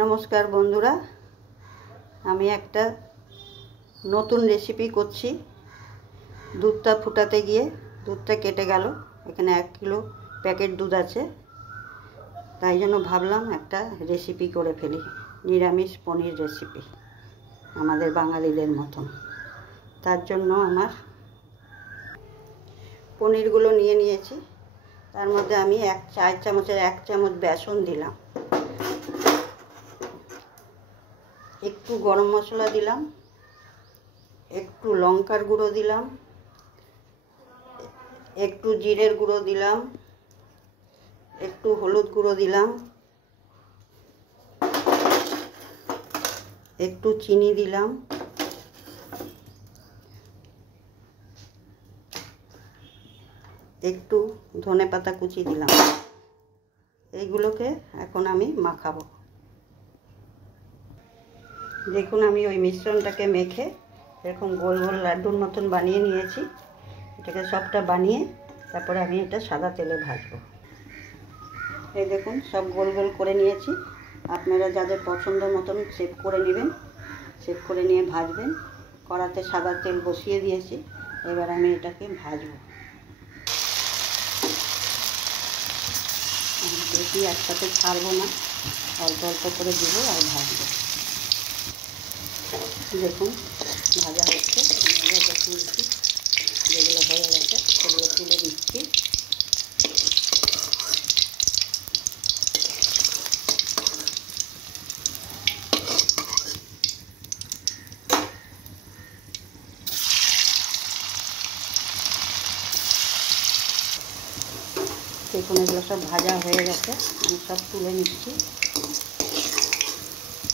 নমস্কার বন্ধুরা, আমি একটা নতুন রেসিপি করছি। দুধটা ফুটাতে গিয়ে দুধটা কেটে গেল। এখানে 1 কিলো প্যাকেট দুধ আছে, তাই জন্য ভাবলাম একটা রেসিপি করে ফেলি, নিরামিষ পনির রেসিপি আমাদের বাঙালিদের মতন। তার জন্য আমার পনিরগুলো নিয়ে নিয়েছি। তার মধ্যে আমি 1 চার চামচের 1 চামচ বেসন দিলাম, একটু গরম মশলা দিলাম, একটু লঙ্কার গুঁড়ো দিলাম, একটু জিরের গুঁড়ো দিলাম, একটু হলুদ গুঁড়ো দিলাম, একটু চিনি দিলাম, একটু ধনেপাতা কুচি দিলাম। এইগুলোকে এখন আমি মাখাবো। দেখুন, আমি ওই মিশ্রণটাকে মেখে এরকম গোল গোল লাড্ডুর মতন বানিয়ে নিয়েছি। এটাকে সবটা বানিয়ে তারপরে আমি এটা সাদা তেলে ভাজবো। এই দেখুন, সব গোল গোল করে নিয়েছি। আপনারা যাদের পছন্দ মতন শেপ করে নেবেন, শেপ করে নিয়ে ভাজবেন। কড়াতে সাদা তেল বসিয়ে দিয়েছি, এবার আমি এটাকে ভাজবো। বেশি একসাথে ছাড়বো না, অল্প অল্প করে দেবো আর ভাজবো। দেখুন, ভাজা হচ্ছে, এগুলো তুলছি। যেগুলো হয়ে গেছে সেগুলো তুলে দিচ্ছি। দেখুন, এগুলো সব ভাজা হয়ে গেছে, আমি সব তুলে নিচ্ছি।